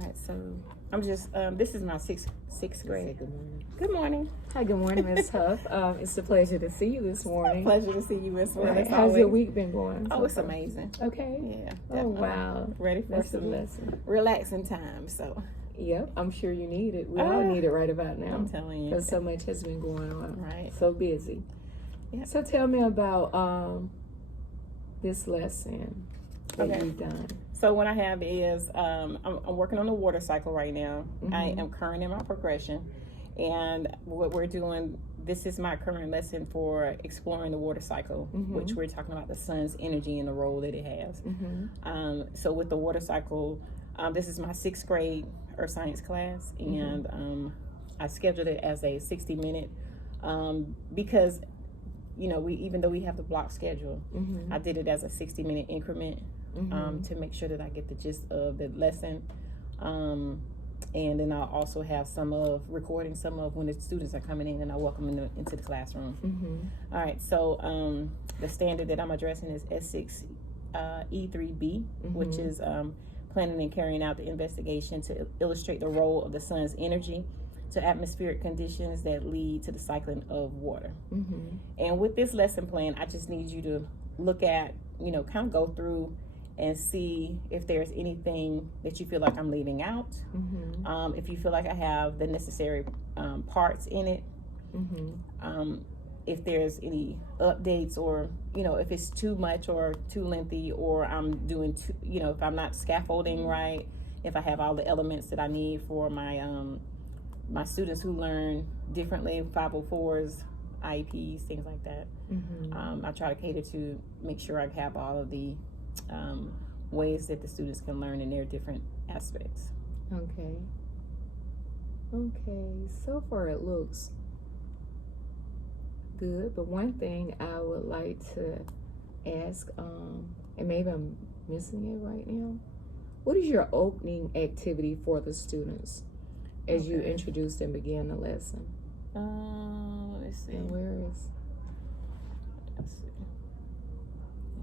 right, so I'm just, this is my sixth grade. Good morning. Good morning. Hi, good morning, Ms. Huff. It's a pleasure to see you this morning. Pleasure to see you, Miss Ward. Right. How's your week been going? Oh, so it's far? amazing. Okay. Yeah. Oh, Definitely. wow. Ready for That's a some lesson. relaxing time, so. Yep, I'm sure you need it. We all need it right about now. I'm telling you. Because so much has been going on. Right. So busy. Yeah. So tell me about this lesson that you've done. So what I have is, I'm working on the water cycle right now. Mm-hmm. I am current in my progression. And what we're doing, this is my current lesson for exploring the water cycle, Mm-hmm. which we're talking about the sun's energy and the role that it has. Mm-hmm. So with the water cycle, this is my sixth grade earth science class, and I scheduled it as a 60-minute because, you know, even though we have the block schedule, I did it as a 60-minute increment to make sure that I get the gist of the lesson. And then I'll also have recording some of when the students are coming in and I welcome them into the classroom. All right, so the standard that I'm addressing is S6E3B, which is planning and carrying out the investigation to illustrate the role of the sun's energy to atmospheric conditions that lead to the cycling of water. And with this lesson plan, I just need you to look at, you know, kind of go through and see if there's anything that you feel like I'm leaving out. If you feel like I have the necessary parts in it. If there's any updates, or, you know, if it's too much or too lengthy, or I'm doing too, you know, if I'm not scaffolding right, if I have all the elements that I need for my my students who learn differently, 504s, IEPs, things like that. I try to cater to make sure I have all of the ways that the students can learn in their different aspects. Okay. So far it looks good, but one thing I would like to ask, and maybe I'm missing it right now, what is your opening activity for the students as you introduce and begin the lesson? Let's see. And where is? Let's see.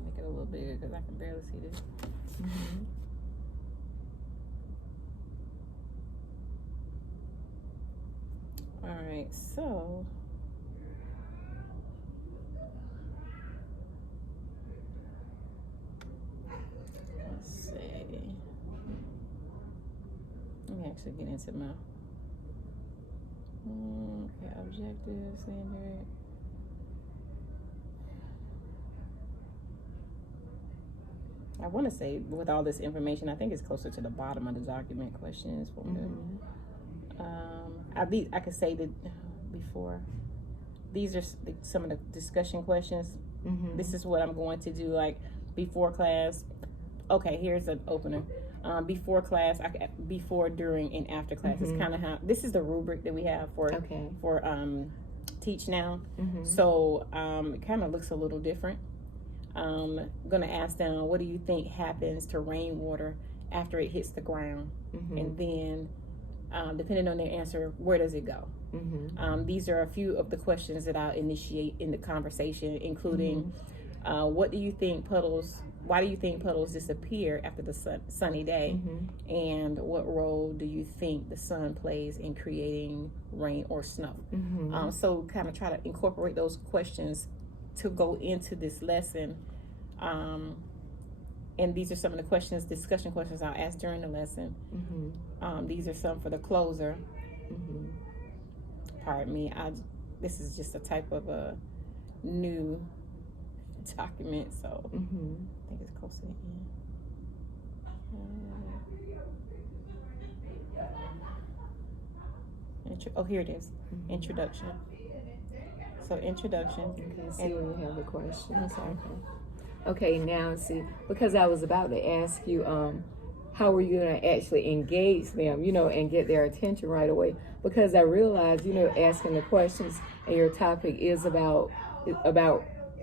Make it a little bigger because I can barely see this. All right, so let's see. Let me actually get into my objective standard. I want to say, with all this information, I think it's closer to the bottom of the document, questions. I could say that before. These are some of the discussion questions. This is what I'm going to do, like, before class. Okay, here's an opener. Before class, before, during, and after class. It's kind of how, this is the rubric that we have for Teach Now. So it kind of looks a little different. I'm gonna ask them, what do you think happens to rainwater after it hits the ground? And then, depending on their answer, where does it go? These are a few of the questions that I'll initiate in the conversation, including, why do you think puddles disappear after the sunny day? And what role do you think the sun plays in creating rain or snow? So kind of try to incorporate those questions to go into this lesson. And these are some of the discussion questions I'll ask during the lesson. These are some for the closer. Pardon me, this is just a type of a new document, so I think it's close to the end. Oh, here it is. Introduction. So introduction. Okay, see where you have the questions. Okay, now see, because I was about to ask you, how are you going to actually engage them, you know, and get their attention right away? Because I realized, you know, asking the questions and your topic is about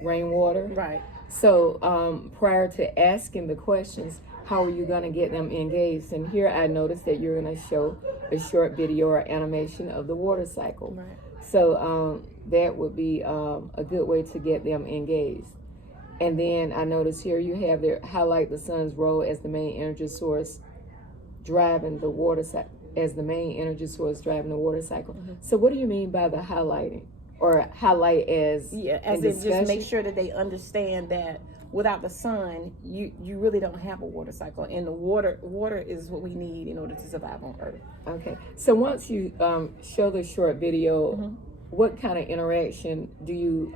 rainwater. Right. So prior to asking the questions, how are you going to get them engaged? And here I noticed that you're going to show a short video or animation of the water cycle. Right. So that would be a good way to get them engaged. And then I noticed here you have there highlight the sun's role as the main energy source driving the water cycle, as the main energy source driving the water cycle. So what do you mean by the highlighting, or highlight as as in just make sure that they understand that without the sun, you really don't have a water cycle, and the water is what we need in order to survive on Earth. Okay, so once you show the short video, what kind of interaction do you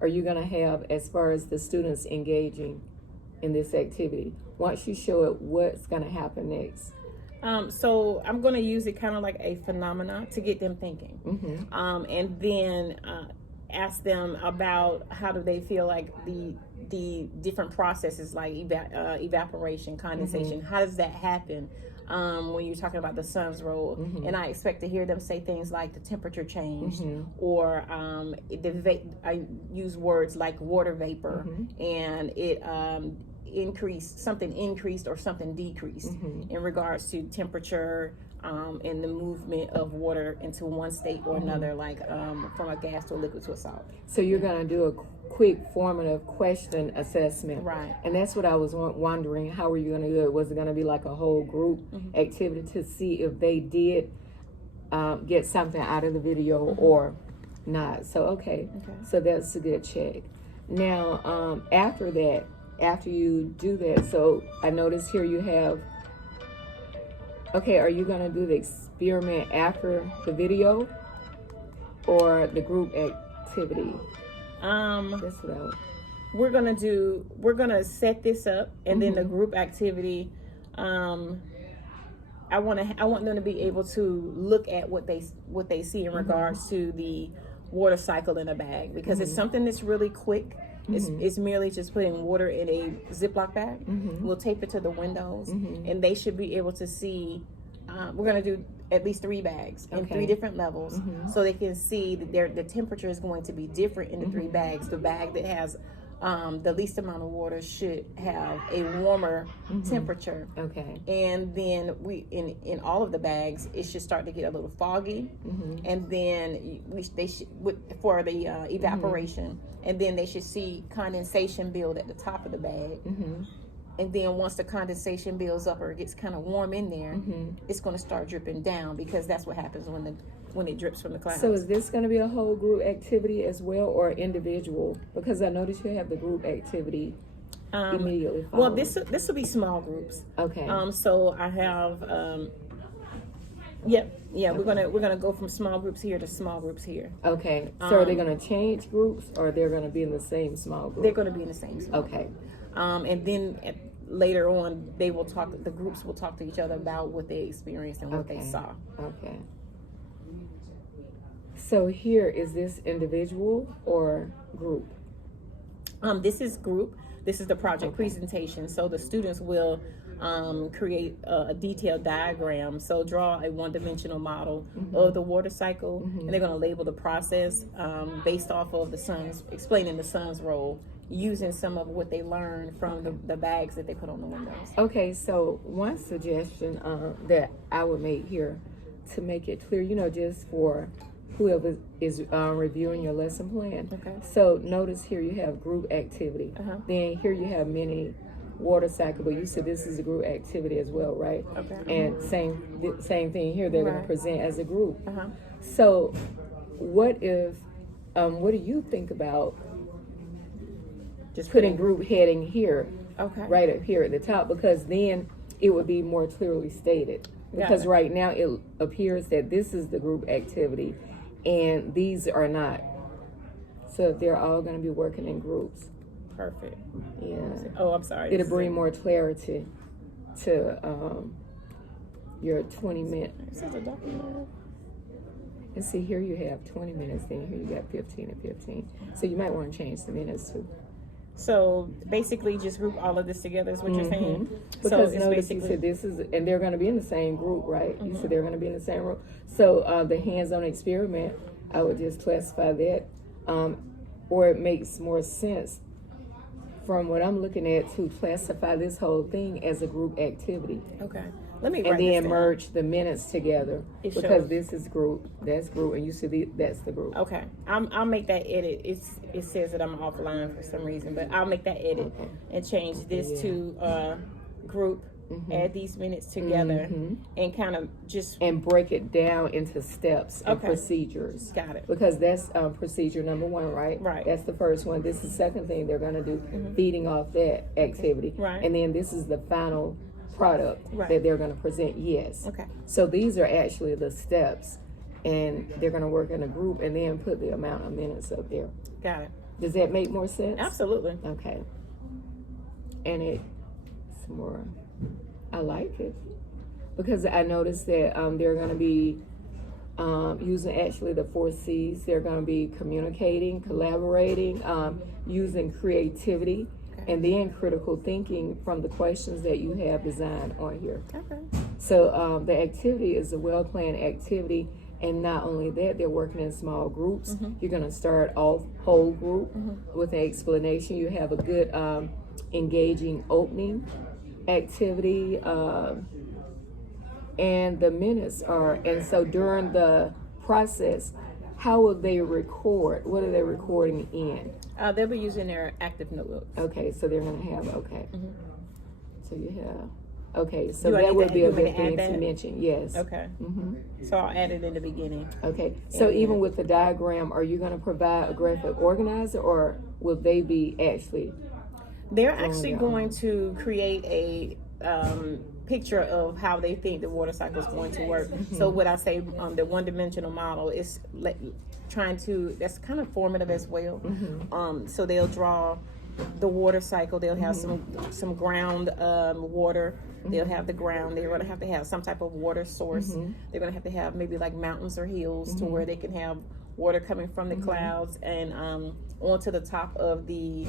are you going to have as far as the students engaging in this activity? Once you show it, what's going to happen next? So I'm going to use it kind of like a phenomena to get them thinking, and then ask them about how do they feel like the different processes like evaporation, condensation. How does that happen when you're talking about the sun's role? And I expect to hear them say things like the temperature changed, or I use words like water vapor, and it increased or something decreased in regards to temperature and the movement of water into one state or another, like from a gas to a liquid to a solid. So you're going to do a quick formative question assessment. Right. And that's what I was wondering, how were you going to do it? Was it going to be like a whole group activity to see if they did get something out of the video or not? So, okay. So that's a good check. Now, after that, after you do that, so I notice here you have, okay, are you going to do the experiment after the video or the group activity? That's what we're gonna set this up, and then the group activity, I want them to be able to look at what they see in regards to the water cycle in a bag, because it's something that's really quick. It's merely just putting water in a Ziploc bag. We'll tape it to the windows, and they should be able to see. We're going to do at least 3 bags in 3 different levels, so they can see that the temperature is going to be different in the 3 bags. The bag that has the least amount of water should have a warmer temperature. Okay. And then in all of the bags, it should start to get a little foggy, and then they should for the evaporation, and then they should see condensation build at the top of the bag. And then once the condensation builds up or it gets kind of warm in there, it's going to start dripping down, because that's what happens when it drips from the clouds. So is this going to be a whole group activity as well, or individual? Because I noticed you have the group activity immediately following. Well, this will be small groups. Okay. So I have we're gonna go from small groups here to small groups here. Okay. So are they going to change groups, or they're going to be in the same small group? They're going to be in the same small group. And then later on, they will talk. The groups will talk to each other about what they experienced and what they saw. Okay. So here, is this individual or group? This is group. This is the project presentation. So the students will create a detailed diagram. So draw a one-dimensional model of the water cycle, and they're going to label the process based off of explaining the sun's role, using some of what they learned from the bags that they put on the windows. Okay, so one suggestion that I would make here to make it clear, just for whoever is reviewing your lesson plan. Okay. So notice here you have group activity. Then here you have mini water cycle, but you said this is a group activity as well, right? Okay. And same thing here, they're going to present as a group. So what do you think about just putting group heading here, right up here at the top, because then it would be more clearly stated. Because right now it appears that this is the group activity and these are not. So they're all going to be working in groups. Perfect. Yeah. Oh, I'm sorry. It'll bring more clarity to your 20 minutes. And see, here you have 20 minutes, then here you got 15 and 15. So you might want to change the minutes too. So basically just group all of this together is what you're saying? Because so notice you said this is, and they're going to be in the same group, right? You said they're going to be in the same group. So the hands-on experiment, I would just classify that, or it makes more sense from what I'm looking at to classify this whole thing as a group activity. Okay. Let me write this down. And then merge the minutes together, because this is group, that's group, and you see that's the group. Okay. I'll make that edit. It says that I'm offline for some reason, but I'll make that edit and change this to group add these minutes together, and kind of just and break it down into steps and Okay. procedures. Got it. Because that's procedure number one, right? Right. That's the first one. This is the second thing they're going to do, feeding off that activity. Right. And then this is the final product Right. that they're going to present. Yes. Okay. So these are actually the steps, and they're going to work in a group and then put the amount of minutes up there. Got it. Does that make more sense? Absolutely. Okay. And it's more, I like it. Because I noticed that they're going to be using actually the 4 C's. They're going to be communicating, collaborating, using creativity, and then critical thinking from the questions that you have designed on here. Okay. So the activity is a well-planned activity, and not only that, they're working in small groups. You're going to start off whole group with an explanation. You have a good engaging opening activity, and the minutes are, and so during the process, how will they record? What are they recording in? They'll be using their active notebooks. Okay, so they're going to have, okay. So you have, okay, so Do I that need would to- be you a want me good to add thing to that? mention, yes. Okay. So I'll add it in the beginning. Okay, so And- even with the diagram, are you going to provide a graphic organizer, or will they be actually? They're actually yeah. going to create a picture of how they think the water cycle is going to work. So what I say, the one-dimensional model is trying to, that's kind of formative as well. So they'll draw the water cycle. They'll have some ground water. They'll have the ground. They're going to have some type of water source. They're going to have maybe like mountains or hills to where they can have water coming from the clouds and onto the top of the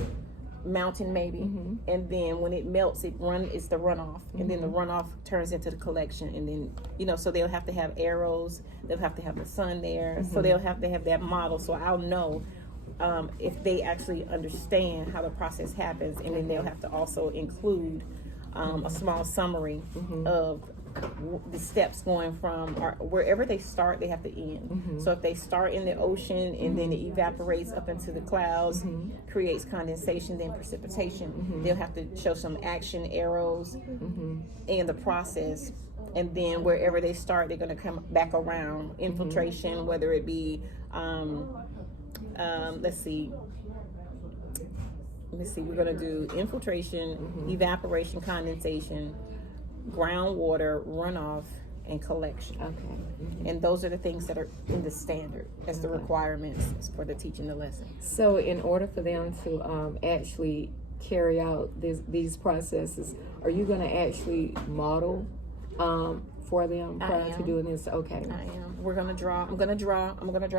mountain maybe, and then when it melts, it's the runoff, and then the runoff turns into the collection, and then so they'll have to have arrows. They'll have to have the sun there, so they'll have to have that model. So I'll know if they actually understand how the process happens, and then they'll have to also include a small summary of the steps going from wherever they start, they have to end. So if they start in the ocean and then it evaporates up into the clouds, creates condensation, then precipitation, they'll have to show some action arrows in the process. And then wherever they start, they're going to come back around. Infiltration, whether it be, let's see, we're going to do infiltration, evaporation, condensation, groundwater, runoff, and collection. Okay. And those are the things that are in the standard as the requirements for the teaching the lesson. So in order for them to actually carry out these processes, are you going to actually model for them prior to doing this? Okay. I am. We're going to draw. I'm going to draw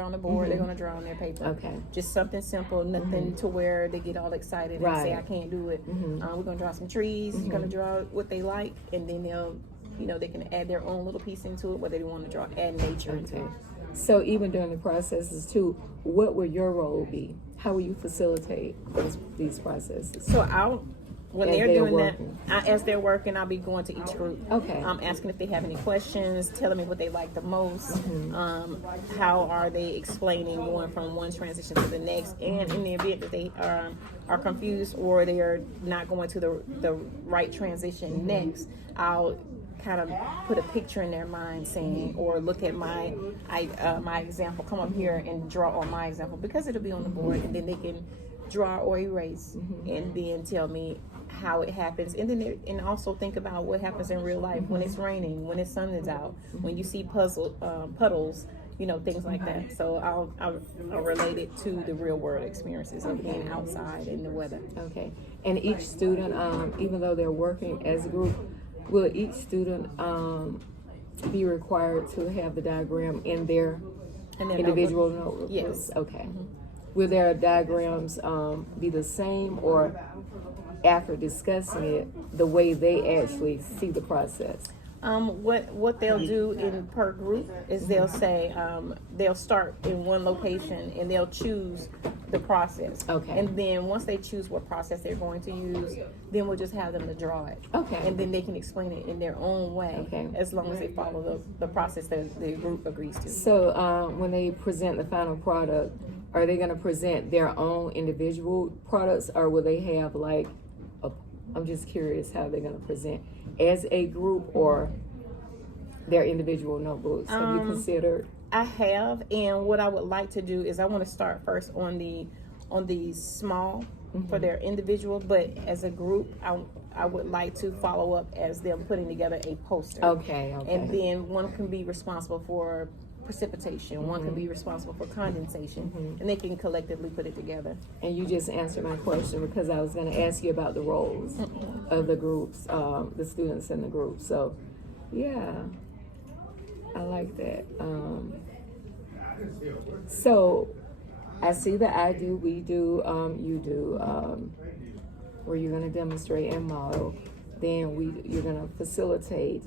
on the board. They're going to draw on their paper. Okay. Just something simple, nothing to where they get all excited and say, I can't do it. We're going to draw some trees. We're going to draw what they like, and then they'll, they can add their own little piece into it, whether they want to add nature into it. So even during the processes too, what will your role be? How will you facilitate these processes? So when As they're they're doing working. that, as they're working, I'll be going to each group. Okay. Asking if they have any questions, telling me what they like the most, how are they explaining going from one transition to the next, and in the event that they are confused or they are not going to the right transition next, I'll kind of put a picture in their mind saying, or look at my example, come up here and draw on my example, because it'll be on the board, and then they can draw or erase, and then tell me how it happens, and then and also think about what happens in real life when it's raining, when the sun is out, when you see puddles, things like that. So I'll relate it to the real world experiences of being outside in the weather. Okay. And each student, even though they're working as a group, will each student be required to have the diagram in their individual notebook? Yes. Okay. Will their diagrams be the same, or after discussing it, the way they actually see the process? What they'll do per group is they'll say they'll start in one location and they'll choose the process. Okay. And then once they choose what process they're going to use, then we'll just have them to draw it. Okay. And then they can explain it in their own way, Okay. as long as they follow the process that the group agrees to. So when they present the final product, are they going to present their own individual products, or will they have like I'm just curious how they're going to present as a group or their individual notebooks. Have you considered? I have, and what I would like to do is I want to start first on the small for their individual, but as a group, I would like to follow up as them putting together a poster. Okay. And then one can be responsible for precipitation, one can be responsible for condensation, and they can collectively put it together. And you just answered my question, because I was going to ask you about the roles of the groups, the students in the group. So, yeah, I like that. So, I see that I do, we do, you do, where you're going to demonstrate and model. Then you're going to facilitate,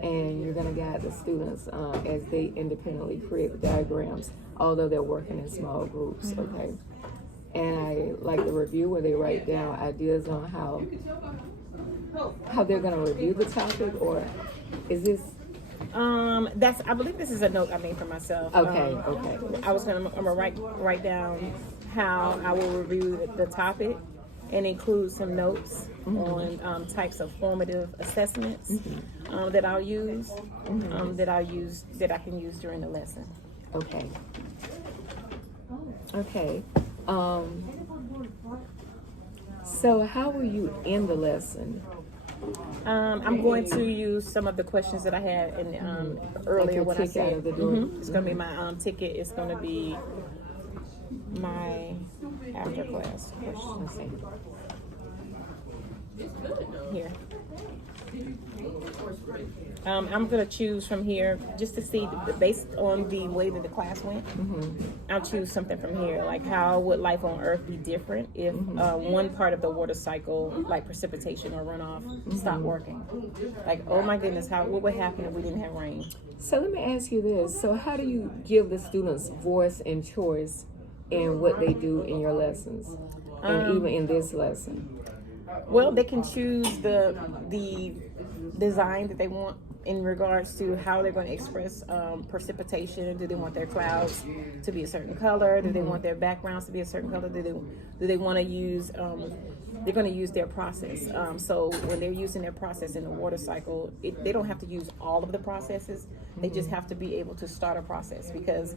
and you're going to guide the students as they independently create the diagrams, although they're working in small groups, okay? And I like the review where they write down ideas on how they're going to review the topic, or is this? I believe this is a note I made for myself. Okay. I'm gonna write down how I will review the topic and include some notes on types of formative assessments that I'll use, that I can use during the lesson. Okay. So how will you end the lesson? I'm going to use some of the questions that I had in earlier when I said out of the door. It's going to be my ticket. It's going to be my after class questions. Here. I'm going to choose from here just to see, based on the way that the class went, I'll choose something from here, like how would life on Earth be different if one part of the water cycle, like precipitation or runoff, stopped working? Like, oh my goodness, what would happen if we didn't have rain? So let me ask you this. So how do you give the students voice and choice in what they do in your lessons, and even in this lesson? Well, they can choose the design that they want in regards to how they're going to express precipitation. Do they want their clouds to be a certain color? Do they want their backgrounds to be a certain color? Do they want to use they're going to use their process. So when they're using their process in the water cycle, they don't have to use all of the processes. They just have to be able to start a process, because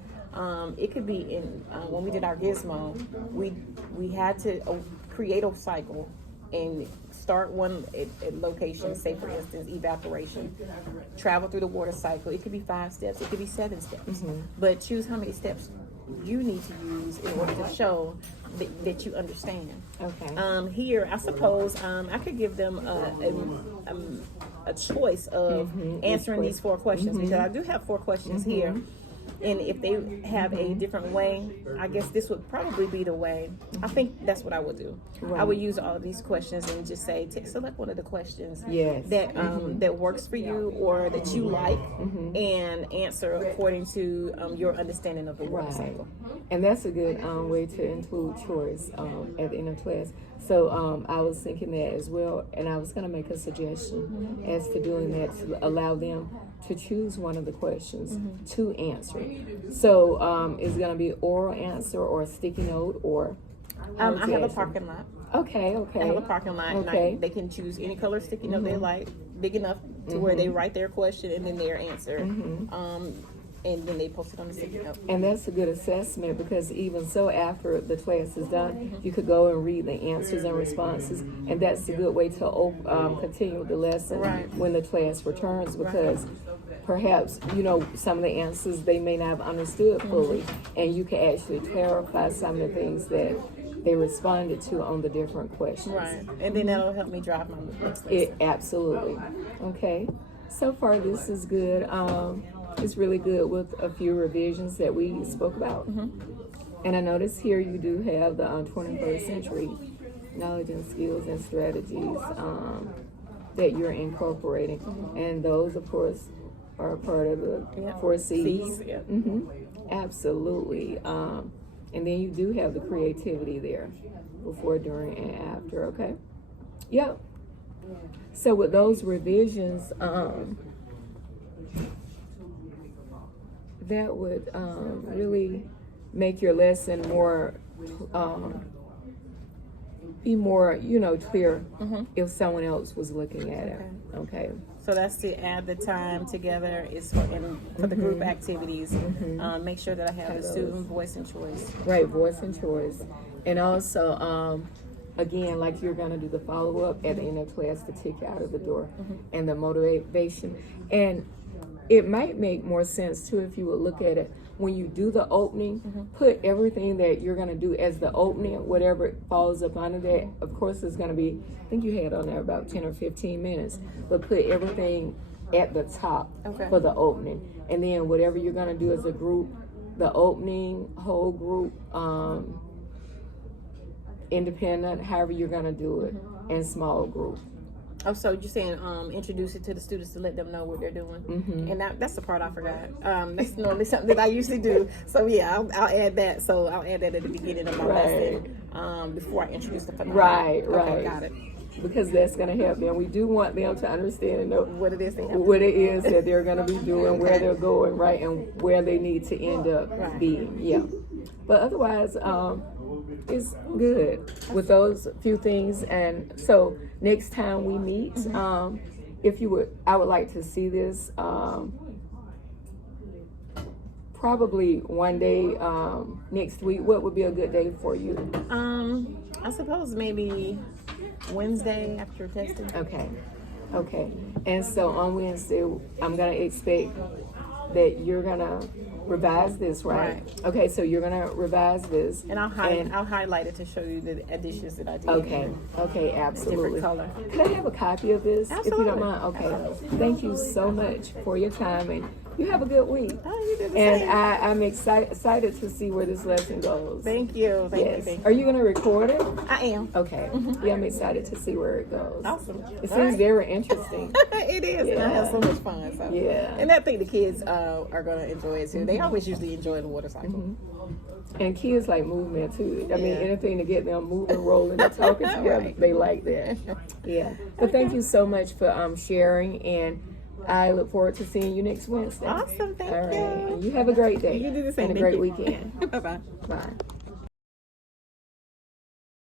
it could be in when we did our gizmo, we had to create a cycle and start one at location, say for instance evaporation, travel through the water cycle. It could be 5 steps, it could be 7 steps, but choose how many steps you need to use in order to show that you understand. Okay. Here, I suppose I could give them a choice of answering these 4 questions, because I do have 4 questions here. And if they have a different way, I guess this would probably be the way. I think that's what I would do. Right. I would use all of these questions and just say, select one of the questions Yes. that works for you or that you like, and answer according to your understanding of the water cycle. And that's a good way to include choice at the end of class. So I was thinking that as well, and I was going to make a suggestion as to doing that to allow them to choose one of the questions to answer. So is it going to be oral answer or a sticky note, or? I have a parking lot. Okay. I have a parking lot, and they can choose any color sticky note they like, big enough to where they write their question and then their answer. And then they post it on the sticky note. And that's a good assessment, because even so, after the class is done, you could go and read the answers and responses, and that's a good way to continue the lesson when the class returns, because perhaps, some of the answers they may not have understood fully, and you can actually clarify some of the things that they responded to on the different questions. Right, and then that'll help me drive my next lesson. Absolutely. Okay, so far this is good. It's really good with a few revisions that we spoke about. And I notice here you do have the 21st century knowledge and skills and strategies that you're incorporating. And those, of course, are a part of the 4 C's. Absolutely. And then you do have the creativity there before, during, and after, okay? Yep. So with those revisions, that would really make your lesson more be more, clear if someone else was looking at it. Okay. So that's to add the time together is for the group activities. Make sure that I have the student voice and choice. Right, voice and choice. And also, again, like you're going to do the follow-up at the end of class to take you out of the door and the motivation. And it might make more sense, too, if you would look at it. When you do the opening, put everything that you're going to do as the opening, whatever falls up under that. Of course, it's going to be, I think you had on there about 10 or 15 minutes, but put everything at the top for the opening. And then whatever you're going to do as a group, the opening, whole group, independent, however you're going to do it, and small group. Oh, so you're saying introduce it to the students to let them know what they're doing, and that's the part I forgot. That's normally something that I usually do. So yeah, I'll add that. So I'll add that at the beginning of my lesson before I introduce the phenomenon. Right. Okay, got it. Because that's going to help them. We do want them to understand and know what it is that they're going to be doing, where they're going, right, and where they need to end up being. Yeah. But otherwise, it's good with those few things. And so next time we meet, if you would, I would like to see this probably one day next week. What would be a good day for you? I suppose maybe Wednesday after testing. Okay. And so on Wednesday, I'm gonna expect that you're gonna revise this, right? Okay, so you're gonna revise this, and I'll highlight it to show you the additions that I did. Okay, absolutely. Different color. Could I have a copy of this, Absolutely. if you don't mind? Okay. Absolutely. Thank you so much for your time, and you have a good week. Oh, you did the And same. I'm excited to see where this lesson goes. Thank you. Thank you. Are you gonna record it? I am. Okay. Yeah, I'm excited to see where it goes. Awesome. It seems very interesting. It is, and I have so much fun. So. Yeah. And I think the kids are going to enjoy it too. They always usually enjoy the water cycle. And kids like movement too. I mean, anything to get them moving, rolling, and talking together, they like that. Yeah. But thank you so much for sharing, and I look forward to seeing you next Wednesday. Awesome. Thank All right. you. And you have a great day. You do the same. And a great weekend. Bye-bye. Bye.